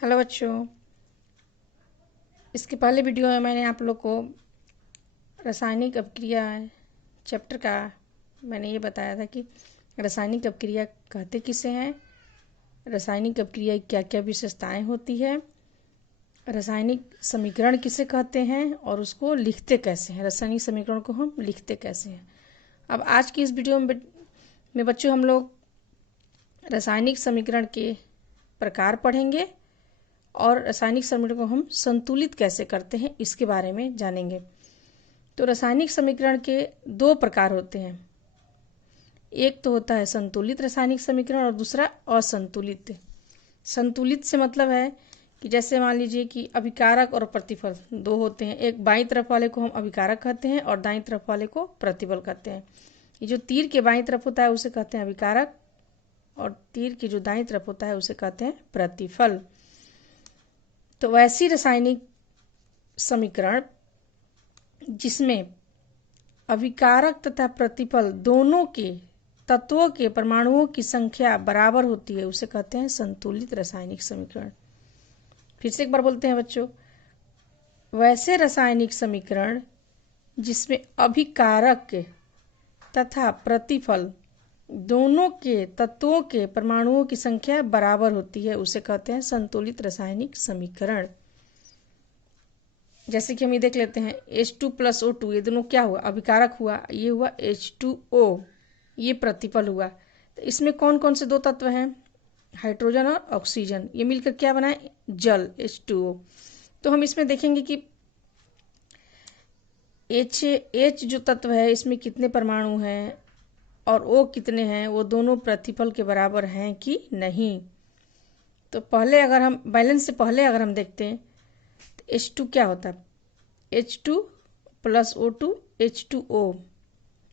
Hello बच्चों। इसके पहले वीडियो में मैंने आप लोग को रासायनिक अपक्रिया चैप्टर का मैंने ये बताया था कि रासायनिक अपक्रिया कहते किसे हैं, रासायनिक अपक्रिया की क्या क्या विशेषताएं होती है, रासायनिक समीकरण किसे कहते हैं और उसको लिखते कैसे हैं, रासायनिक समीकरण को हम लिखते कैसे हैं। अब आज की इस वीडियो में बच्चों हम लोग रासायनिक समीकरण के प्रकार पढ़ेंगे और रासायनिक समीकरण को हम संतुलित कैसे करते हैं इसके बारे में जानेंगे। तो रासायनिक समीकरण के दो प्रकार होते हैं, एक तो होता है संतुलित रासायनिक समीकरण और दूसरा असंतुलित। संतुलित से मतलब है कि जैसे मान लीजिए कि अभिकारक और प्रतिफल दो होते हैं, एक बाईं तरफ वाले को हम अभिकारक कहते हैं और दाईं तरफ वाले को प्रतिफल कहते हैं। ये जो तीर के बाईं तरफ होता है उसे कहते हैं अभिकारक और तीर की जो दाईं तरफ होता है उसे कहते हैं प्रतिफल। तो वैसी रासायनिक समीकरण जिसमें अभिकारक तथा प्रतिफल दोनों के तत्वों के परमाणुओं की संख्या बराबर होती है उसे कहते हैं संतुलित रासायनिक समीकरण। फिर से एक बार बोलते हैं बच्चों, वैसे रासायनिक समीकरण जिसमें अभिकारक तथा प्रतिफल दोनों के तत्वों के परमाणुओं की संख्या बराबर होती है उसे कहते हैं संतुलित रासायनिक समीकरण। जैसे कि हम ये देख लेते हैं H2 + O2, ये दोनों क्या हुआ, अभिकारक हुआ, ये हुआ H2O, ये प्रतिफल हुआ। तो इसमें कौन कौन से दो तत्व हैं, हाइड्रोजन और ऑक्सीजन, ये मिलकर क्या बनाए, जल H2O। तो हम इसमें देखेंगे कि H जो तत्व है इसमें कितने परमाणु हैं और O कितने हैं, वो दोनों प्रतिफल के बराबर हैं कि नहीं। तो पहले अगर हम बैलेंस से पहले अगर हम देखते हैं तो H2 क्या होता है, H2 + O2 H2O,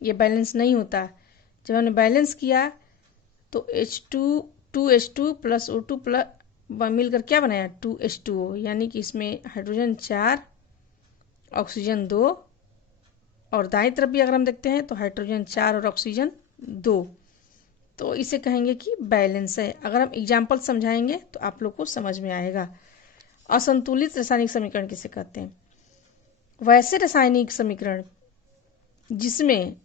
ये बैलेंस नहीं होता। जब हमने बैलेंस किया तो H2 2H2 + O2 मिलकर क्या बनाया 2H2O, यानी कि इसमें हाइड्रोजन 4 ऑक्सीजन 2 और दाईं तरफ भी अगर हम देखते हैं तो हाइड्रोजन 4 और ऑक्सीजन 2, तो इसे कहेंगे कि बैलेंस है। अगर हम एग्जाम्पल समझाएंगे तो आप लोग को समझ में आएगा। असंतुलित रासायनिक समीकरण किसे कहते हैं, वैसे रासायनिक समीकरण जिसमें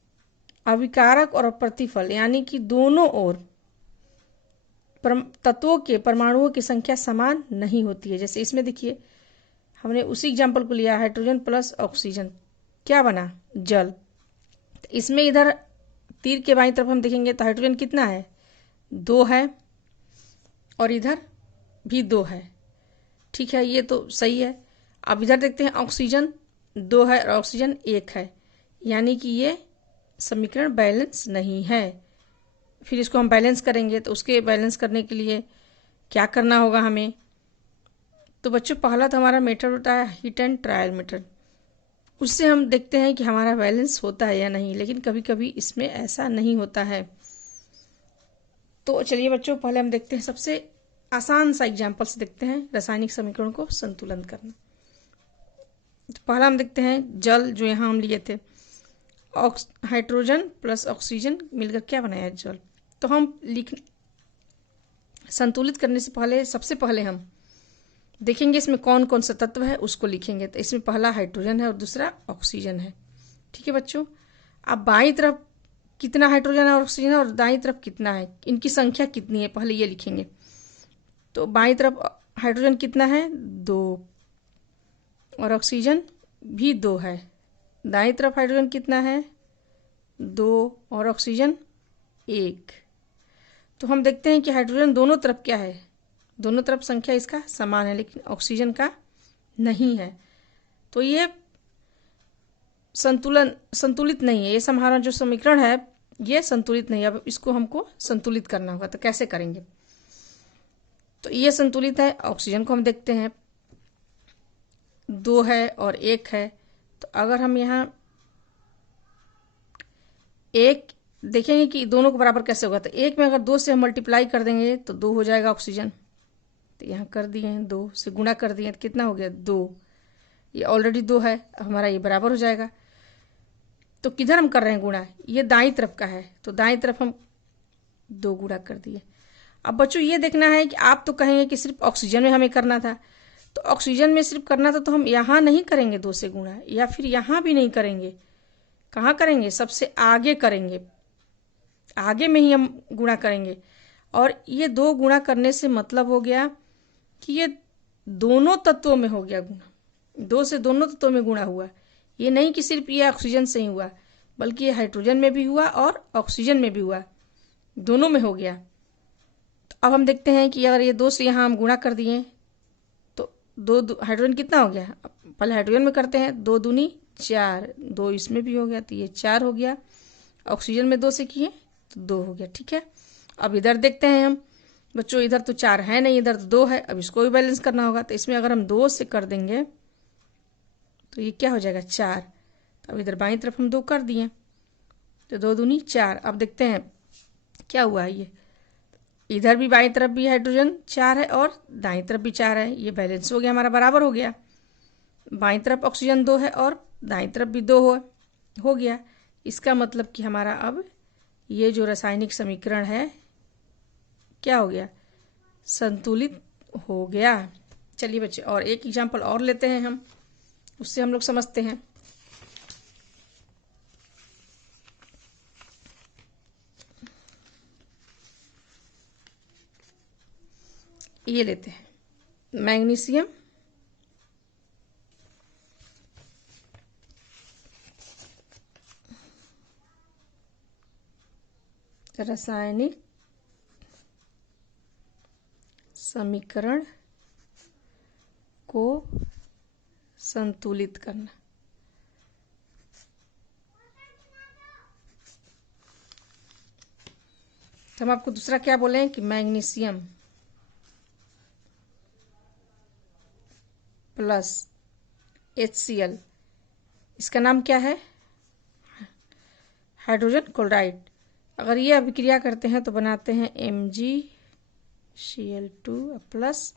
अभिकारक और प्रतिफल यानी कि दोनों ओर तत्वों के परमाणुओं की संख्या समान नहीं होती है। जैसे इसमें देखिए हमने उसी एग्जाम्पल को लिया, हाइड्रोजन + ऑक्सीजन, क्या बना, जल। तो इसमें इधर तीर के बाईं तरफ हम देखेंगे तो हाइड्रोजन कितना है, 2 है और इधर भी 2 है, ठीक है, ये तो सही है। अब इधर देखते हैं ऑक्सीजन 2 है और ऑक्सीजन 1 है, यानी कि ये समीकरण बैलेंस नहीं है। फिर इसको हम बैलेंस करेंगे तो उसके बैलेंस करने के लिए क्या करना होगा हमें, तो बच्चों पहला तो हमारा मेथड होता है हीट एंड ट्रायल मेथड, उससे हम देखते हैं कि हमारा बैलेंस होता है या नहीं, लेकिन कभी कभी इसमें ऐसा नहीं होता है। तो चलिए बच्चों पहले हम देखते हैं, सबसे आसान सा एग्जाम्पल से देखते हैं रासायनिक समीकरण को संतुलन करना। तो पहला हम देखते हैं जल, जो यहाँ हम लिए थे, हाइड्रोजन + ऑक्सीजन मिलकर क्या बनाया, जल। तो हम संतुलित करने से पहले सबसे पहले हम देखेंगे इसमें कौन कौन सा तत्व है उसको लिखेंगे। तो इसमें पहला हाइड्रोजन है और दूसरा ऑक्सीजन है, ठीक है बच्चों। अब बाईं तरफ कितना हाइड्रोजन और ऑक्सीजन है और दाईं तरफ कितना है, इनकी संख्या कितनी है, पहले ये लिखेंगे। तो बाईं तरफ हाइड्रोजन कितना है, 2 और ऑक्सीजन भी 2 है। दाईं तरफ हाइड्रोजन कितना है, 2 और ऑक्सीजन 1। तो हम देखते हैं कि हाइड्रोजन दोनों तरफ क्या है, दोनों तरफ संख्या इसका समान है, लेकिन ऑक्सीजन का नहीं है। तो ये संतुलित नहीं है, ये हमारा जो समीकरण है ये संतुलित नहीं है। अब इसको हमको संतुलित करना होगा, तो कैसे करेंगे, तो ये संतुलित है। ऑक्सीजन को हम देखते हैं 2 है और 1 है, तो अगर हम यहाँ 1 देखेंगे कि दोनों को बराबर कैसे होगा, तो 1 में अगर 2 से हम मल्टीप्लाई कर देंगे तो 2 हो जाएगा ऑक्सीजन। तो यहाँ कर दिए हैं, 2 से गुणा कर दिए तो कितना हो गया, 2, ये ऑलरेडी 2 है, हमारा ये बराबर हो जाएगा। तो किधर हम कर रहे हैं गुणा, ये दाईं तरफ का है, तो दाईं तरफ हम 2 गुणा कर दिए। अब बच्चों ये देखना है कि आप तो कहेंगे कि सिर्फ ऑक्सीजन में हमें करना था, तो ऑक्सीजन में सिर्फ करना था तो हम यहाँ नहीं करेंगे 2 से गुणा, या फिर यहाँ भी नहीं करेंगे, कहाँ करेंगे, सबसे आगे करेंगे, आगे में ही हम गुणा करेंगे। और ये 2 गुणा करने से मतलब हो गया कि ये दोनों तत्वों में हो गया गुणा, 2 से दोनों तत्वों में गुणा हुआ। ये नहीं कि सिर्फ ये ऑक्सीजन से ही हुआ, बल्कि ये हाइड्रोजन में भी हुआ और ऑक्सीजन में भी हुआ, दोनों में हो गया। तो अब हम देखते हैं कि अगर ये 2 से यहाँ हम गुणा कर दिए तो 2 हाइड्रोजन कितना हो गया, पहले हाइड्रोजन में करते हैं, 2 दूनी 4, 2 इसमें भी हो गया तो ये 4 हो गया। ऑक्सीजन में 2 से किए तो 2 हो गया। ठीक है, अब इधर देखते हैं हम बच्चों, इधर तो 4 है नहीं, इधर तो 2 है, अब इसको भी बैलेंस करना होगा। तो इसमें अगर हम 2 से कर देंगे तो ये क्या हो जाएगा 4। तो अब इधर बाईं तरफ हम 2 कर दिए तो 2 दूनी 4। अब देखते हैं क्या हुआ है, ये इधर भी बाईं तरफ भी हाइड्रोजन 4 है और दाईं तरफ भी 4 है, ये बैलेंस हो गया, हमारा बराबर हो गया। बाईं तरफ ऑक्सीजन 2 है और दाईं तरफ भी 2 हो गया। इसका मतलब कि हमारा अब ये जो रासायनिक समीकरण है क्या हो गया, संतुलित हो गया। चलिए बच्चे और एक एग्जाम्पल और लेते हैं हम, उससे हम लोग समझते हैं। ये लेते हैं मैग्नीशियम रासायनिक समीकरण को संतुलित करना। तो हम आपको दूसरा क्या बोले कि मैग्नीशियम प्लस HCl, इसका नाम क्या है, हाइड्रोजन क्लोराइड। अगर ये अभिक्रिया करते हैं तो बनाते हैं MgCl2 प्लस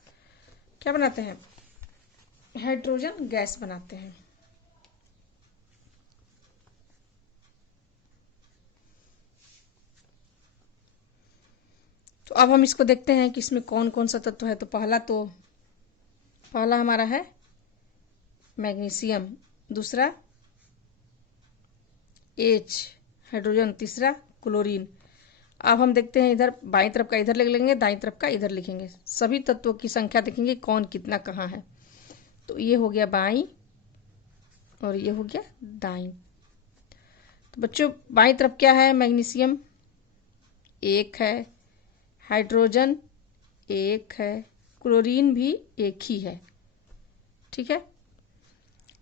क्या बनाते हैं, हाइड्रोजन गैस बनाते हैं। तो अब हम इसको देखते हैं कि इसमें कौन कौन सा तत्व है। तो पहला हमारा है मैग्नीशियम, दूसरा H हाइड्रोजन, तीसरा क्लोरीन। अब हम देखते हैं इधर बाईं तरफ का इधर लिख लेंगे, दाईं तरफ का इधर लिखेंगे, सभी तत्वों की संख्या देखेंगे कौन कितना कहाँ है। तो ये हो गया बाईं और ये हो गया दाईं। तो बच्चों बाईं तरफ क्या है, मैग्नीशियम 1 है, हाइड्रोजन 1 है, क्लोरीन भी 1 ही है। ठीक है,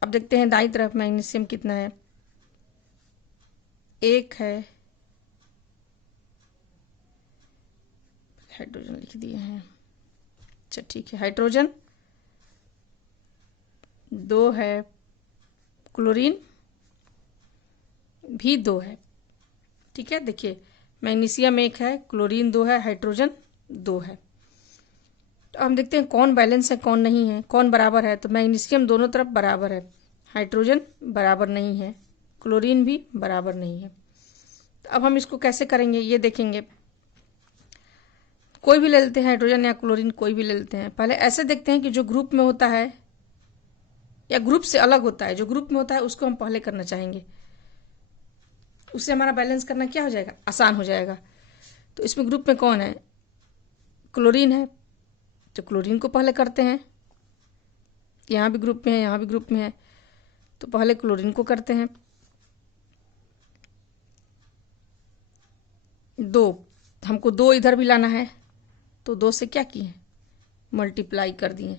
अब देखते हैं दाईं तरफ मैग्नीशियम कितना है, 1 है, हाइड्रोजन लिख दिए हैं, अच्छा ठीक है, हाइड्रोजन 2 है, क्लोरीन भी 2 है। ठीक है, देखिए मैग्नीशियम 1 है, क्लोरीन 2 है, हाइड्रोजन 2 है। तो हम देखते हैं कौन बैलेंस है कौन नहीं है, कौन बराबर है। तो मैग्नीशियम दोनों तरफ बराबर है, हाइड्रोजन बराबर नहीं है, क्लोरीन भी बराबर नहीं है। तो अब हम इसको कैसे करेंगे ये देखेंगे। कोई भी ले लेते हैं, हाइड्रोजन या क्लोरीन कोई भी ले लेते हैं। पहले ऐसे देखते हैं कि जो ग्रुप में होता है या ग्रुप से अलग होता है, जो ग्रुप में होता है उसको हम पहले करना चाहेंगे, उससे हमारा बैलेंस करना क्या हो जाएगा, आसान हो जाएगा। तो इसमें ग्रुप में कौन है, क्लोरीन है, तो क्लोरीन को पहले करते हैं। यहाँ भी ग्रुप में है, यहाँ भी ग्रुप में है, तो पहले क्लोरीन को करते हैं। 2 हमको 2 इधर भी लाना है, तो 2 से क्या किए, मल्टीप्लाई कर दिए,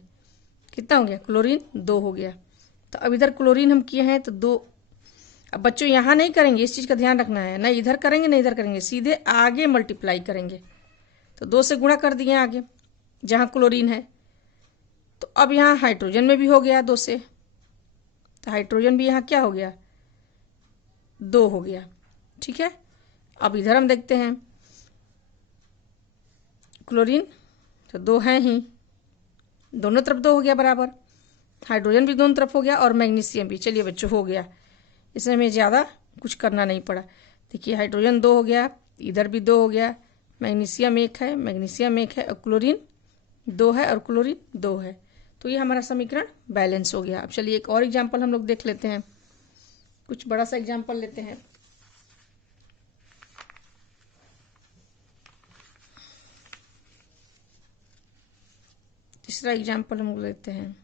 कितना हो गया, क्लोरीन 2 हो गया। तो अब इधर क्लोरीन हम किए हैं तो 2। अब बच्चों यहाँ नहीं करेंगे, इस चीज़ का ध्यान रखना है, ना इधर करेंगे ना इधर करेंगे, सीधे आगे मल्टीप्लाई करेंगे। तो 2 से गुणा कर दिए आगे जहाँ क्लोरीन है। तो अब यहाँ हाइड्रोजन में भी हो गया 2 से, तो हाइड्रोजन भी यहाँ क्या हो गया, 2 हो गया। ठीक है, अब इधर हम देखते हैं क्लोरीन तो 2 है ही, दोनों तरफ 2 हो गया बराबर, हाइड्रोजन भी दोनों तरफ हो गया और मैग्नीशियम भी। चलिए बच्चों हो गया, इसमें हमें ज़्यादा कुछ करना नहीं पड़ा। देखिए हाइड्रोजन 2 हो गया, इधर भी 2 हो गया, मैग्नीशियम 1 है, मैग्नीशियम 1 है और क्लोरीन 2 है और क्लोरीन 2 है। तो ये हमारा समीकरण बैलेंस हो गया। अब चलिए एक और एग्जाम्पल हम लोग देख लेते हैं, कुछ बड़ा सा एग्जाम्पल लेते हैं। तीसरा एग्जाम्पल हम लोग लेते हैं।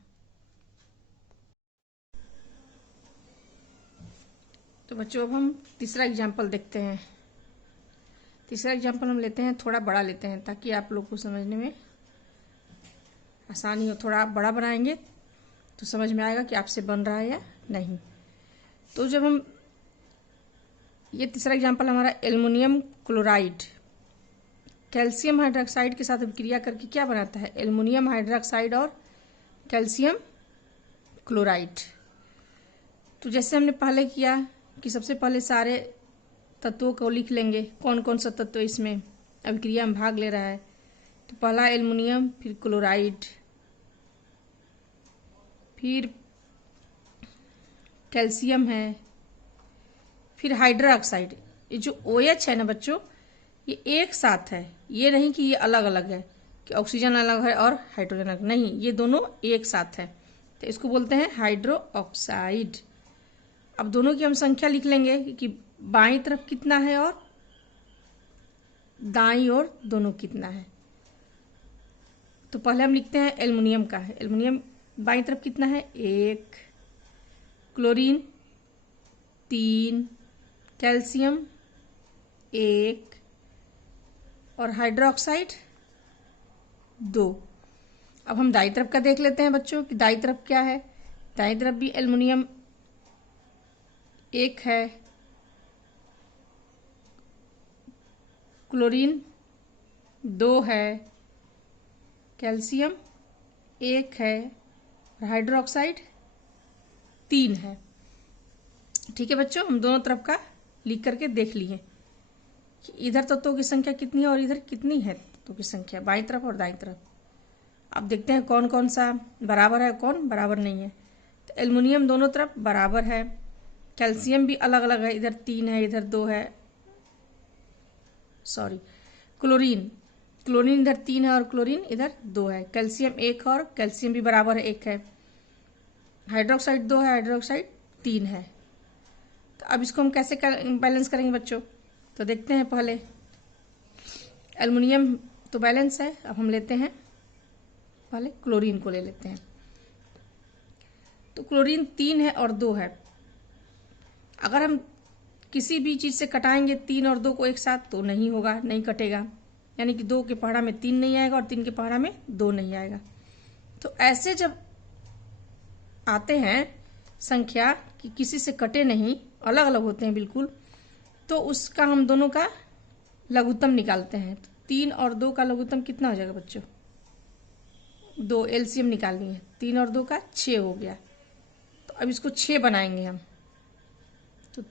तो बच्चों अब हम तीसरा एग्जाम्पल देखते हैं। तीसरा एग्जाम्पल हम लेते हैं, थोड़ा बड़ा लेते हैं ताकि आप लोग को समझने में आसानी हो। थोड़ा आप बड़ा बनाएंगे तो समझ में आएगा कि आपसे बन रहा है या नहीं। तो जब हम ये तीसरा एग्जाम्पल हमारा एल्युमिनियम क्लोराइड कैल्शियम हाइड्रोक्साइड के साथ अभिक्रिया करके क्या बनाता है, एल्युमिनियम हाइड्रोक्साइड और कैल्शियम क्लोराइड। तो जैसे हमने पहले किया कि सबसे पहले सारे तत्वों को लिख लेंगे, कौन कौन सा तत्व इसमें अभिक्रिया में भाग ले रहा है। तो पहला एल्युमिनियम, फिर क्लोराइड, फिर कैल्शियम है, फिर हाइड्रोक्साइड। ये जो OH है ना बच्चों, ये एक साथ है, ये नहीं कि ये अलग अलग है कि ऑक्सीजन अलग है और हाइड्रोजन अलग, नहीं, ये दोनों एक साथ है। तो इसको बोलते हैं हाइड्रो ऑक्साइड। अब दोनों की हम संख्या लिख लेंगे कि बाईं तरफ कितना है और दाईं ओर दोनों कितना है। तो पहले हम लिखते हैं एल्युमिनियम का है। एल्युमिनियम बाईं तरफ कितना है, 1, क्लोरीन 3, कैल्शियम 1 और हाइड्रोक्साइड 2। अब हम दाईं तरफ का देख लेते हैं बच्चों कि दाईं तरफ क्या है। दाईं तरफ भी एल्युमिनियम 1 है, क्लोरीन 2 है, कैल्शियम 1 है और हाइड्रोक्साइड 3 है। ठीक है बच्चों, हम दोनों तरफ का लिख करके देख लिए कि इधर तत्वों की संख्या कितनी है और इधर कितनी है तत्वों की संख्या, बाईं तरफ और दाईं तरफ। अब देखते हैं कौन कौन सा बराबर है, कौन बराबर नहीं है। तो एल्युमिनियम दोनों तरफ बराबर है, कैल्शियम भी अलग अलग है, इधर 3 है इधर 2 है, सॉरी क्लोरीन क्लोरीन इधर 3 है और क्लोरीन इधर 2 है, कैल्शियम 1 और कैल्शियम भी बराबर है 1 है, हाइड्रोक्साइड 2 है, हाइड्रोक्साइड 3 है। तो अब इसको हम कैसे बैलेंस करेंगे बच्चों, तो देखते हैं। पहले एल्युमिनियम तो बैलेंस है, अब हम लेते हैं पहले क्लोरीन को ले लेते हैं। तो क्लोरीन 3 है और 2 है। अगर हम किसी भी चीज़ से कटाएंगे 3 और 2 को एक साथ तो नहीं होगा, नहीं कटेगा, यानी कि 2 के पहाड़ा में 3 नहीं आएगा और 3 के पहाड़ा में 2 नहीं आएगा। तो ऐसे जब आते हैं संख्या कि किसी से कटे नहीं, अलग अलग होते हैं बिल्कुल, तो उसका हम दोनों का लघुत्तम निकालते हैं। तो 3 और 2 का लघुत्तम कितना हो जाएगा बच्चों, 2, एलसीएम निकालनी है। 3 और 2 का 6 हो गया। तो अब इसको 6 बनाएंगे हम। तो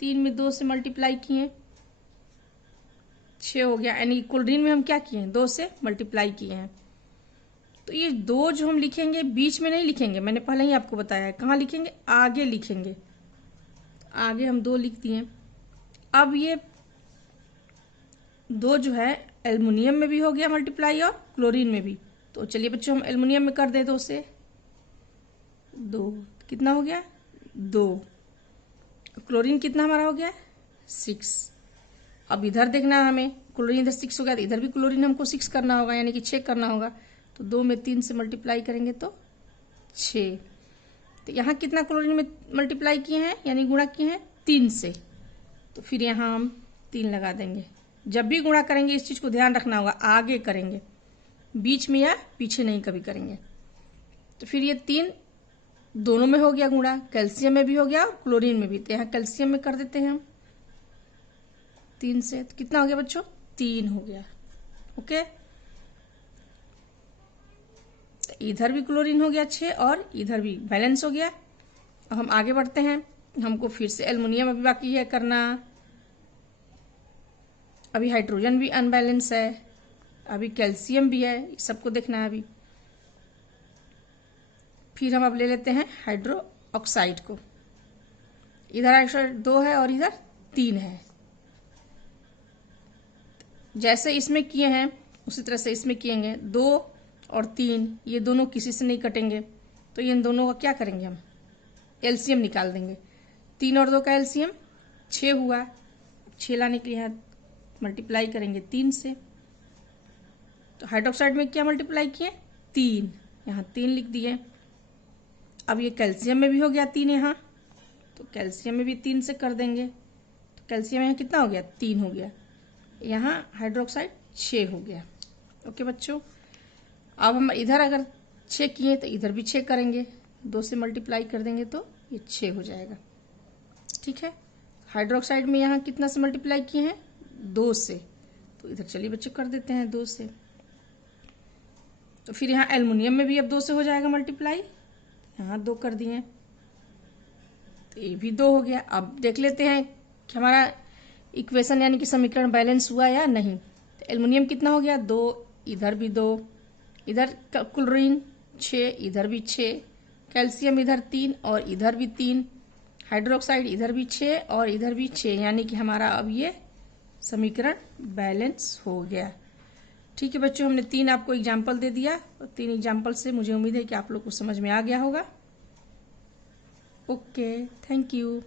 3 में 2 से मल्टीप्लाई किए, 6 हो गया। यानी क्लोरीन में हम क्या किए हैं, 2 से मल्टीप्लाई किए हैं। तो ये 2 जो हम लिखेंगे बीच में नहीं लिखेंगे, मैंने पहले ही आपको बताया है, कहाँ लिखेंगे, आगे लिखेंगे। आगे हम 2 लिख दिए। अब ये 2 जो है एल्युमिनियम में भी हो गया मल्टीप्लाई और क्लोरीन में भी। तो चलिए बच्चों हम एल्युमिनियम में कर दे 2 से 2, कितना हो गया 2, क्लोरीन कितना हमारा हो गया 6। अब इधर देखना है हमें, क्लोरीन इधर 6 हो गया तो इधर भी क्लोरीन हमको 6 करना होगा, यानी कि 6 करना होगा। तो 2 में 3 से मल्टीप्लाई करेंगे तो 6। तो यहाँ कितना क्लोरीन में मल्टीप्लाई किए हैं, यानी गुणा किए हैं 3 से, तो फिर यहाँ हम 3 लगा देंगे। जब भी गुणा करेंगे इस चीज़ को ध्यान रखना होगा, आगे करेंगे, बीच में या पीछे नहीं कभी करेंगे। तो फिर ये 3 दोनों में हो गया गुणा, कैल्शियम में भी हो गया और क्लोरीन में भी। तो यहाँ कैल्शियम में कर देते हैं हम 3 से। तो कितना हो गया बच्चों, 3 हो गया। ओके, तो इधर भी क्लोरीन हो गया 6 और इधर भी बैलेंस हो गया। अब हम आगे बढ़ते हैं, हमको फिर से एल्युमिनियम अभी बाकी है करना। अभी हाइड्रोजन भी अनबैलेंस है, अभी कैल्शियम भी है, सबको देखना है अभी। फिर हम अब ले लेते हैं हाइड्रो ऑक्साइड को। इधर ऑक्साइड 2 है और इधर 3 है। जैसे इसमें किए हैं उसी तरह से इसमें किएंगे। 2 और 3 ये दोनों किसी से नहीं कटेंगे, तो इन दोनों का क्या करेंगे, हम एलसीएम निकाल देंगे। 3 और 2 का एलसीएम 6 हुआ। 6 लाने के लिए यहाँ मल्टीप्लाई करेंगे 3 से। तो हाइड्रोक्साइड में क्या मल्टीप्लाई किए, 3, यहाँ 3 लिख दिए। अब ये कैल्शियम में भी हो गया 3 यहाँ, तो कैल्शियम में भी 3 से कर देंगे। तो कैल्शियम यहाँ कितना हो गया, 3 हो गया। यहाँ हाइड्रोक्साइड 6 हो गया। ओके बच्चों, अब हम इधर अगर 6 किए तो इधर भी 6 करेंगे, 2 से मल्टीप्लाई कर देंगे तो ये 6 हो जाएगा। ठीक है, हाइड्रोक्साइड में यहाँ कितना से मल्टीप्लाई किए हैं, 2 से, तो इधर चलिए बच्चों कर देते हैं 2 से। तो फिर यहाँ एल्युमिनियम में भी अब 2 से हो जाएगा मल्टीप्लाई, यहाँ 2 कर दिए, तो ये भी 2 हो गया। अब देख लेते हैं कि हमारा इक्वेशन यानी कि समीकरण बैलेंस हुआ या नहीं। तो एल्युमिनियम कितना हो गया, 2, इधर भी 2, इधर क्लोरीन 6, इधर भी 6, कैल्शियम इधर 3 और इधर भी 3, हाइड्रोक्साइड इधर भी 6 और इधर भी 6, यानी कि हमारा अब ये समीकरण बैलेंस हो गया। ठीक है बच्चों, हमने 3 आपको एग्जाम्पल दे दिया और 3 एग्जाम्पल से मुझे उम्मीद है कि आप लोग को समझ में आ गया होगा। Okay, thank you.